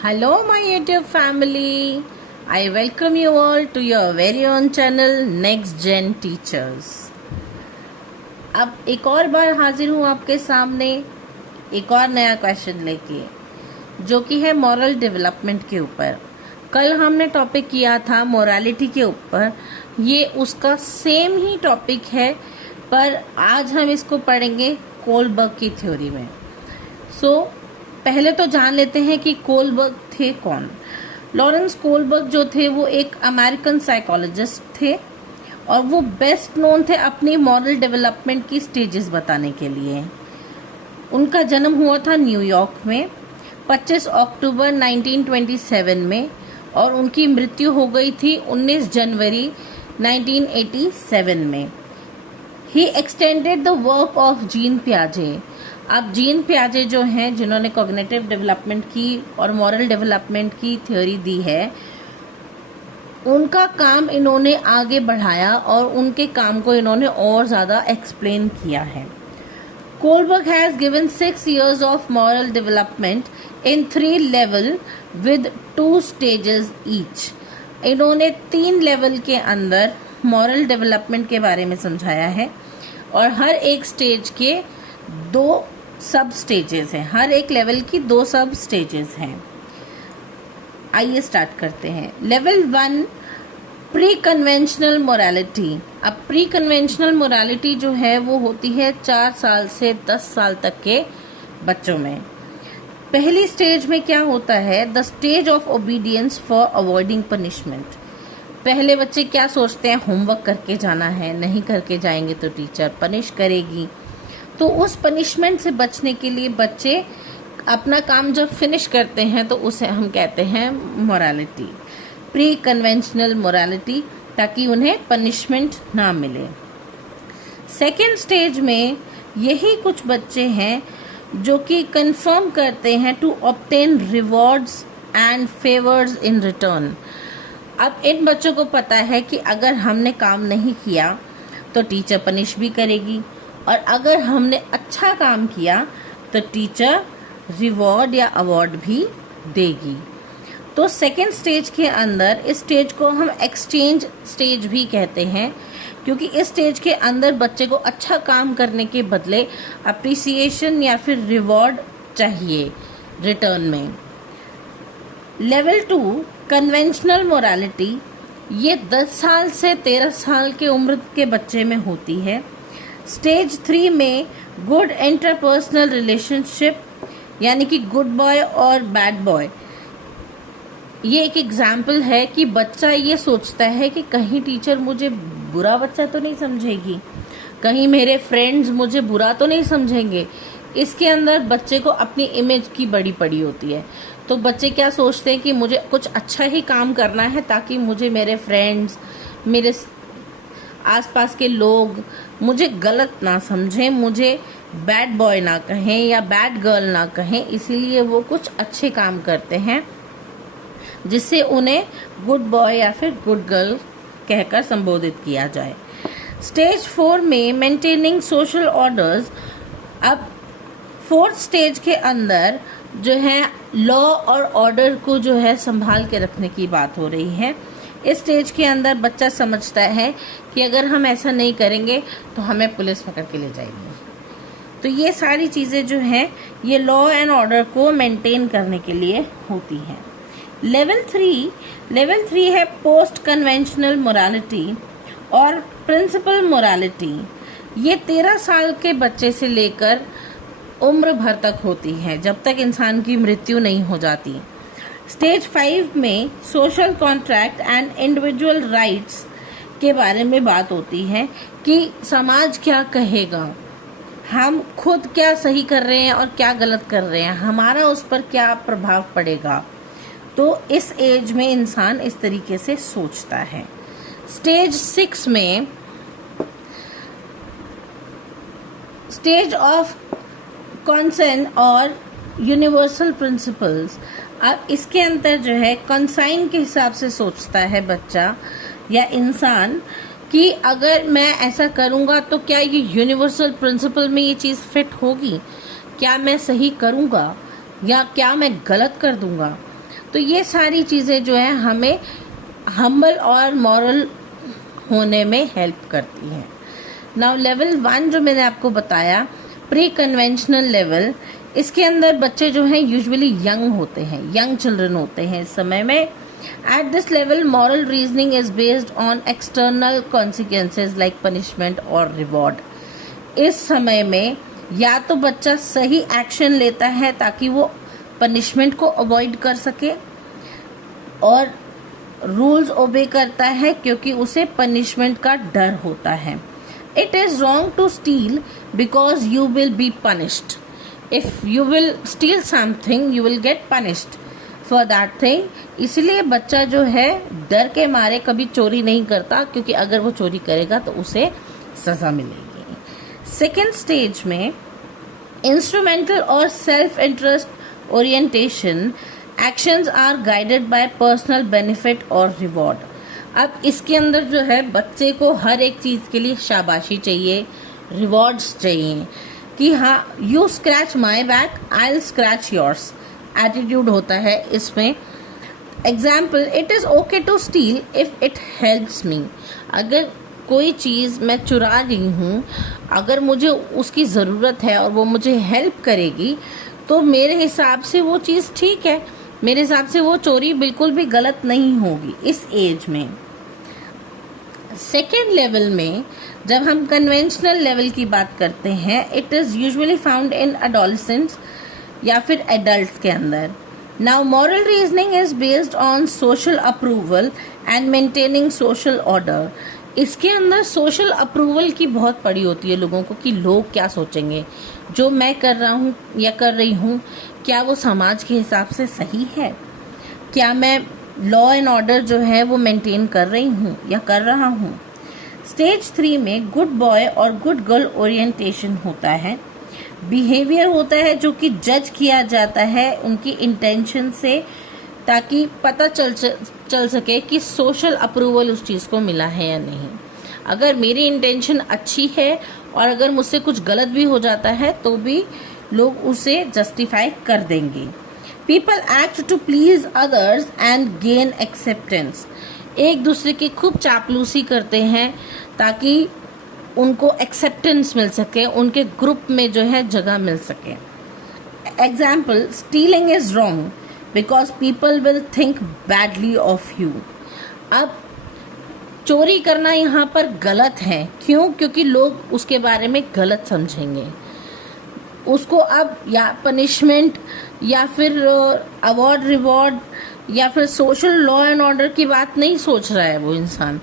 Hello, my YouTube family. I welcome you all to your very own channel Next Gen Teachers. अब एक और बार हाजिर हूँ आपके सामने एक और नया क्वेश्चन लेके, जो कि है मॉरल डेवलपमेंट के ऊपर। कल हमने टॉपिक किया था मोरालिटी के ऊपर, ये उसका सेम ही टॉपिक है, पर आज हम इसको पढ़ेंगे कोलबर्ग की थ्योरी में। पहले तो जान लेते हैं कि कोलबर्ग थे कौन। लॉरेंस कोलबर्ग जो थे वो एक अमेरिकन साइकोलॉजिस्ट थे और वो बेस्ट नोन थे अपनी मॉरल डेवलपमेंट की स्टेजेस बताने के लिए। उनका जन्म हुआ था न्यूयॉर्क में 25 अक्टूबर 1927 में और उनकी मृत्यु हो गई थी 19 जनवरी 1987 में। He extended the work of Jean पियाजे। अब जीन पियाजे जो हैं, जिन्होंने कॉग्निटिव डेवलपमेंट की और मॉरल डेवलपमेंट की थ्योरी दी है, उनका काम इन्होंने आगे बढ़ाया और उनके काम को इन्होंने और ज़्यादा एक्सप्लेन किया है। Kohlberg has given 6 years of moral development in 3 level with 2 stages each. इन्होंने 3 लेवल के अंदर मॉरल डेवलपमेंट के बारे में समझाया है और हर एक स्टेज के 2 सब स्टेजेस हैं। हर एक लेवल की 2 सब स्टेजेस हैं। आइए स्टार्ट करते हैं। Level 1 pre conventional morality. अब प्री कन्वेंशनल मोरालिटी जो है वो होती है 4 साल से 10 साल तक के बच्चों में। पहली स्टेज में क्या होता है, the stage of obedience for avoiding punishment. पहले बच्चे क्या सोचते हैं, होमवर्क करके जाना है, नहीं करके जाएंगे तो टीचर पनिश करेगी। तो उस पनिशमेंट से बचने के लिए बच्चे अपना काम जब फिनिश करते हैं तो उसे हम कहते हैं मोरालिटी, प्री कन्वेंशनल मोरालिटी, ताकि उन्हें पनिशमेंट ना मिले। सेकेंड स्टेज में यही कुछ बच्चे हैं जो कि कंफर्म करते हैं to obtain rewards and favours in return. अब इन बच्चों को पता है कि अगर हमने काम नहीं किया तो टीचर पनिश भी करेगी और अगर हमने अच्छा काम किया तो टीचर रिवॉर्ड या अवार्ड भी देगी। तो सेकेंड स्टेज के अंदर इस स्टेज को हम एक्सचेंज स्टेज भी कहते हैं, क्योंकि इस स्टेज के अंदर बच्चे को अच्छा काम करने के बदले अप्रिसिएशन या फिर रिवॉर्ड चाहिए रिटर्न में। लेवल 2 कन्वेंशनल मोरालिटी, ये 10 साल से 13 साल के उम्र के बच्चे में होती है। स्टेज 3 में गुड इंटरपर्सनल रिलेशनशिप, यानी कि गुड बॉय और बैड बॉय। ये एक एग्जाम्पल है कि बच्चा ये सोचता है कि कहीं टीचर मुझे बुरा बच्चा तो नहीं समझेगी, कहीं मेरे फ्रेंड्स मुझे बुरा तो नहीं समझेंगे। इसके अंदर बच्चे को अपनी इमेज की बड़ी पड़ी होती है। तो बच्चे क्या सोचते हैं कि मुझे कुछ अच्छा ही काम करना है ताकि मुझे मेरे फ्रेंड्स, मेरे आसपास के लोग मुझे गलत ना समझें, मुझे बैड बॉय ना कहें या बैड गर्ल ना कहें। इसीलिए वो कुछ अच्छे काम करते हैं जिससे उन्हें गुड बॉय या फिर गुड गर्ल कहकर संबोधित किया जाए। स्टेज 4 में मेंटेनिंग सोशल ऑर्डर्स। अब 4th स्टेज के अंदर जो है लॉ और ऑर्डर को जो है संभाल के रखने की बात हो रही है। इस स्टेज के अंदर बच्चा समझता है कि अगर हम ऐसा नहीं करेंगे तो हमें पुलिस पकड़ के ले जाएगी। तो ये सारी चीज़ें जो हैं ये लॉ एंड ऑर्डर को मेंटेन करने के लिए होती हैं। लेवल 3 है पोस्ट कन्वेंशनल मोरालिटी और प्रिंसिपल मोरालिटी। ये 13 साल के बच्चे से लेकर उम्र भर तक होती है, जब तक इंसान की मृत्यु नहीं हो जाती। स्टेज 5 में social contract and individual rights के बारे में बात होती है कि समाज क्या कहेगा, हम खुद क्या सही कर रहे हैं और क्या गलत कर रहे हैं, हमारा उस पर क्या प्रभाव पड़ेगा। तो इस एज में इंसान इस तरीके से सोचता है। स्टेज 6 में स्टेज ऑफ कॉन्सेंट और यूनिवर्सल प्रिंसिपल्स। अब इसके अंदर जो है कंसाइन के हिसाब से सोचता है बच्चा या इंसान कि अगर मैं ऐसा करूँगा तो क्या ये यूनिवर्सल प्रिंसिपल में ये चीज़ फिट होगी, क्या मैं सही करूँगा या क्या मैं गलत कर दूँगा। तो ये सारी चीज़ें जो है हमें हम्बल और मॉरल होने में हेल्प करती हैं। नाउ लेवल 1 जो मैंने आपको बताया, प्री कन्वेंशनल लेवल, इसके अंदर बच्चे जो हैं यूजुअली यंग होते हैं, यंग चिल्ड्रन होते हैं इस समय में। At this level moral reasoning is based on external consequences like punishment और रिवॉर्ड। इस समय में या तो बच्चा सही एक्शन लेता है ताकि वो पनिशमेंट को अवॉइड कर सके, और रूल्स ओबे करता है क्योंकि उसे पनिशमेंट का डर होता है। It is wrong to steal because you will be punished. If you will steal something you will get punished for that thing. इसलिए बच्चा जो है डर के मारे कभी चोरी नहीं करता, क्योंकि अगर वो चोरी करेगा तो उसे सजा मिलेगी। सेकेंड स्टेज में इंस्ट्रूमेंटल और self interest orientation, actions are guided by personal benefit और रिवॉर्ड। अब इसके अंदर जो है बच्चे को हर एक चीज़ के लिए शाबाशी चाहिए, रिवॉर्ड्स चाहिए, कि हाँ you scratch my back I will scratch yours attitude होता है इसमें। Example, it is okay to steal if it helps me. अगर कोई चीज़ मैं चुरा रही हूँ, अगर मुझे उसकी ज़रूरत है और वो मुझे हेल्प करेगी तो मेरे हिसाब से वो चीज़ ठीक है, मेरे हिसाब से वो चोरी बिल्कुल भी गलत नहीं होगी इस एज में। सेकेंड लेवल में जब हम कन्वेंशनल लेवल की बात करते हैं, it is usually found in adolescents या फिर एडल्ट के अंदर। Now moral reasoning is based on social approval and maintaining social order. इसके अंदर सोशल अप्रूवल की बहुत पड़ी होती है लोगों को, कि लोग क्या सोचेंगे, जो मैं कर रहा हूँ या कर रही हूँ क्या वो समाज के हिसाब से सही है, क्या मैं लॉ एंड ऑर्डर जो है वो मेंटेन कर रही हूँ या कर रहा हूँ। स्टेज 3 में गुड बॉय और गुड गर्ल ओरिएंटेशन होता है। बिहेवियर होता है जो कि जज किया जाता है उनकी इंटेंशन से, ताकि पता चल सके कि सोशल अप्रूवल उस चीज़ को मिला है या नहीं। अगर मेरी इंटेंशन अच्छी है और अगर मुझसे कुछ गलत भी हो जाता है तो भी लोग उसे जस्टिफाई कर देंगे। People act to please others and gain acceptance. एक दूसरे की खूब चापलूसी करते हैं ताकि उनको एक्सेप्टेंस मिल सके, उनके ग्रुप में जो है जगह मिल सके। Example, stealing is wrong because people will think badly of you. अब चोरी करना यहाँ पर गलत है, क्यों? क्योंकि लोग उसके बारे में गलत समझेंगे उसको। अब या पनिशमेंट या फिर अवार्ड रिवॉर्ड या फिर सोशल लॉ एंड ऑर्डर की बात नहीं सोच रहा है वो इंसान।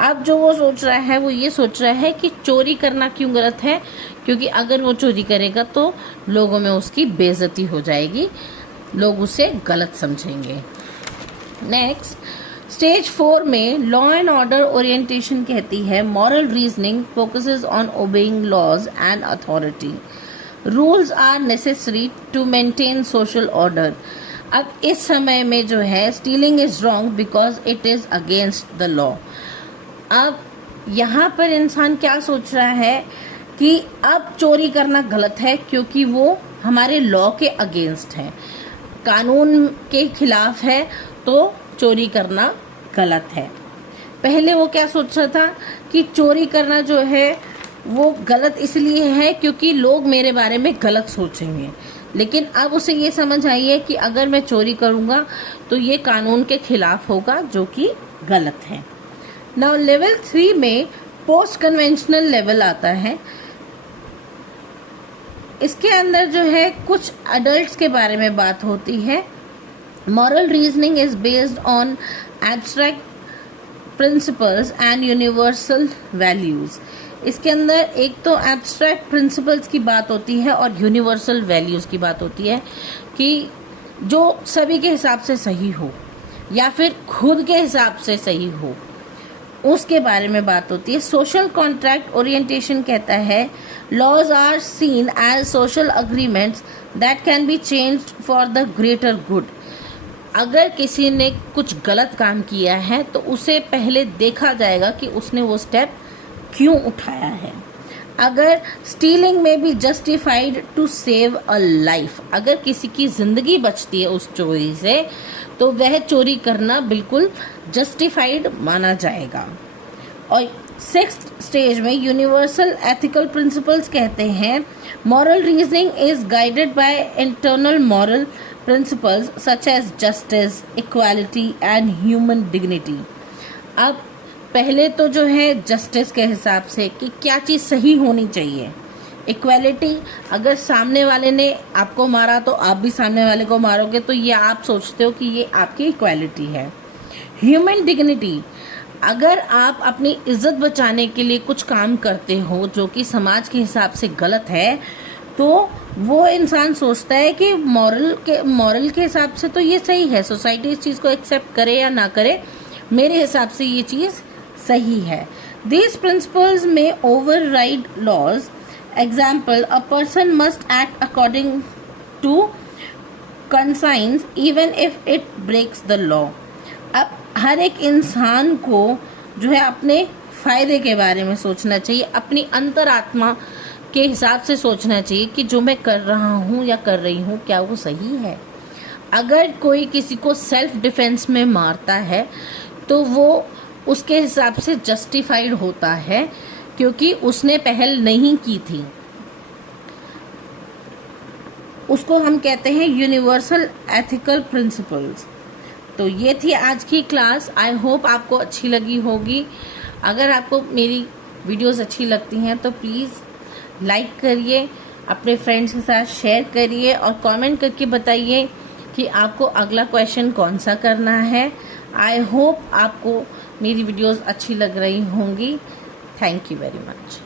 अब जो वो सोच रहा है वो ये सोच रहा है कि चोरी करना क्यों गलत है, क्योंकि अगर वो चोरी करेगा तो लोगों में उसकी बेइज्जती हो जाएगी, लोग उसे गलत समझेंगे। नेक्स्ट, स्टेज 4 में लॉ एंड ऑर्डर ओरिएंटेशन कहती है moral reasoning focuses on obeying laws and authority. Rules are necessary to maintain social order. अब इस समय में जो है stealing is wrong because it is against the law. अब यहाँ पर इंसान क्या सोच रहा है कि अब चोरी करना गलत है क्योंकि वो हमारे लॉ के अगेंस्ट है, कानून के खिलाफ है, तो चोरी करना गलत है। पहले वो क्या सोच रहा था कि चोरी करना जो है वो गलत इसलिए है क्योंकि लोग मेरे बारे में गलत सोचेंगे, लेकिन अब उसे ये समझ आई है कि अगर मैं चोरी करूँगा तो ये कानून के खिलाफ होगा, जो कि गलत है। नाउ लेवल 3 में पोस्ट कन्वेंशनल लेवल आता है। इसके अंदर जो है कुछ अडल्ट्स के बारे में बात होती है। Moral reasoning is based on abstract principles and universal values. इसके अंदर एक तो एब्स्ट्रैक्ट प्रिंसिपल्स की बात होती है और यूनिवर्सल वैल्यूज की बात होती है, कि जो सभी के हिसाब से सही हो या फिर खुद के हिसाब से सही हो, उसके बारे में बात होती है। सोशल कॉन्ट्रैक्ट ओरिएंटेशन कहता है laws are seen as social agreements that can be changed for the greater good. अगर किसी ने कुछ गलत काम किया है तो उसे पहले देखा जाएगा कि उसने वो स्टेप क्यों उठाया है। अगर स्टीलिंग में भी justified to save a life, अगर किसी की जिंदगी बचती है उस चोरी से तो वह चोरी करना बिल्कुल जस्टिफाइड माना जाएगा। और सिक्स्थ स्टेज में यूनिवर्सल एथिकल प्रिंसिपल्स कहते हैं moral reasoning is guided by internal moral principles such as justice, equality and human dignity. अब पहले तो जो है जस्टिस के हिसाब से कि क्या चीज़ सही होनी चाहिए, इक्वालिटी, अगर सामने वाले ने आपको मारा तो आप भी सामने वाले को मारोगे तो ये आप सोचते हो कि ये आपकी इक्वालिटी है। ह्यूमन डिग्निटी, अगर आप अपनी इज्जत बचाने के लिए कुछ काम करते हो जो कि समाज के हिसाब से गलत है तो वो इंसान सोचता है कि मॉरल के हिसाब से तो ये सही है, सोसाइटी इस चीज़ को एक्सेप्ट करे या ना करे, मेरे हिसाब से ये चीज़ सही है। These principles may override laws. Example, a person must act according to conscience even if it breaks the law. अब हर एक इंसान को जो है अपने फायदे के बारे में सोचना चाहिए, अपनी अंतरात्मा के हिसाब से सोचना चाहिए कि जो मैं कर रहा हूँ या कर रही हूँ क्या वो सही है। अगर कोई किसी को सेल्फ डिफेंस में मारता है तो वो उसके हिसाब से जस्टिफाइड होता है क्योंकि उसने पहल नहीं की थी, उसको हम कहते हैं यूनिवर्सल एथिकल प्रिंसिपल्स। तो ये थी आज की क्लास, आई होप आपको अच्छी लगी होगी। अगर आपको मेरी वीडियोस अच्छी लगती हैं तो प्लीज़ लाइक करिए, अपने फ्रेंड्स के साथ शेयर करिए और कमेंट करके बताइए कि आपको अगला क्वेश्चन कौन सा करना है। आई होप आपको मेरी वीडियोस अच्छी लग रही होंगी। Thank you very much.